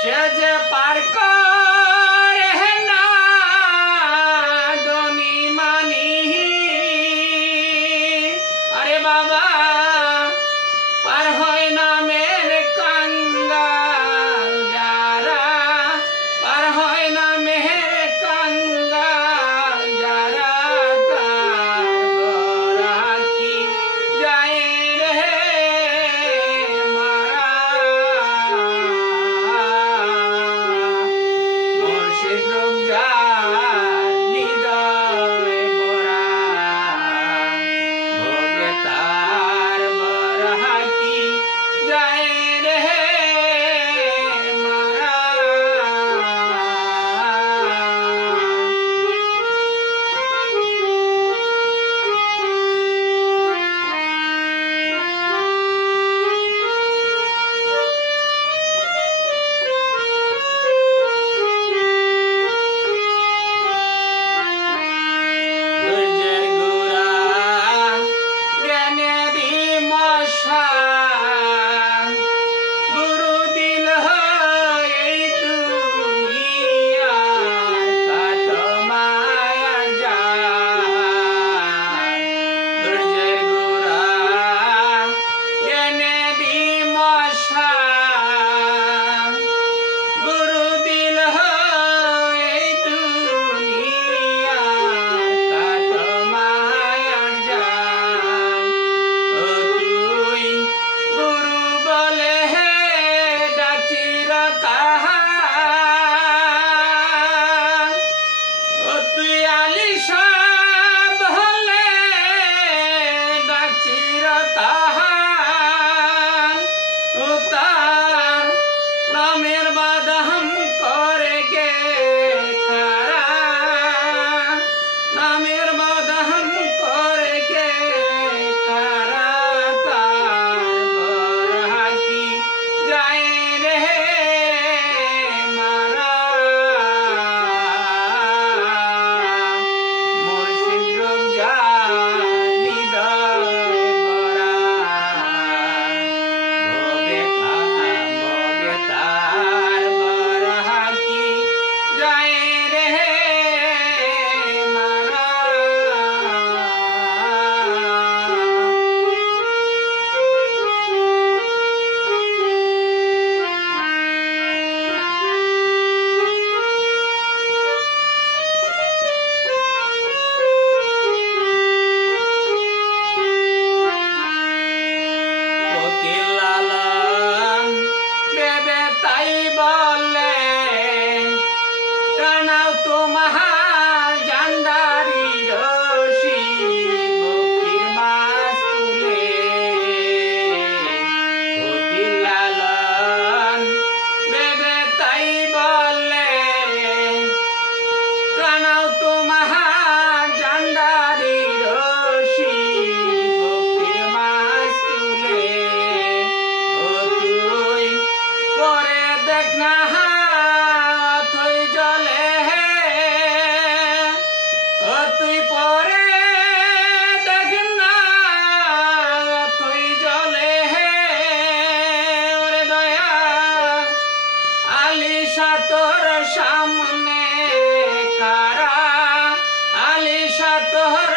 সে যে পার করে না ধনী মানি, আরে বাবা পার হয় না মের কাঙ্গাল যারা, পার হয় না মের কাঙ্গাল যারা, তার গোরা কি যায় রে মারা। মুর্শিদ রূপ যার হৃদয় ভরা, ভোগে তার বরা কি যায় রে মারা। ধৈর্যের গোরা জ্ঞানেরই মশা, গুরু দিল এই দুনিয়ার কাটো মায়ার জাল। ধৈর্যের গোরা জ্ঞানেরই মশা, গুরু দিল এই দুনিয়ার কাটো মায়ার জাল। ও তুই গুরু বলে ডাকির কাহার, ও তুই আলিশান হলে ডাকির কাহার। ও তার নামের বাদাম করে গে কারা, নামের বাদাম করে গে কারা, তার গোরা কি যায় রে মারা। মুর্শিদ রূপ যার হৃদয় ভরা, ভোগে তার বরা কি যায় রে মারা। ফকির লালন দেবে তাই বলে, টানাও তোমার জান্ডারি রশি, ফকির মাছ তুলে। ফকির লালন দেবে তাই বলে, টানাও তোমার জান্ডারি রশি, ফকির মাছ তুলে। ও তুই পরে দেখ না থই জলে, ও তুই পরে দেখ না থই জলে। ওরে দয়া আলিশা তোর সামনে কারা, আলিশা তোর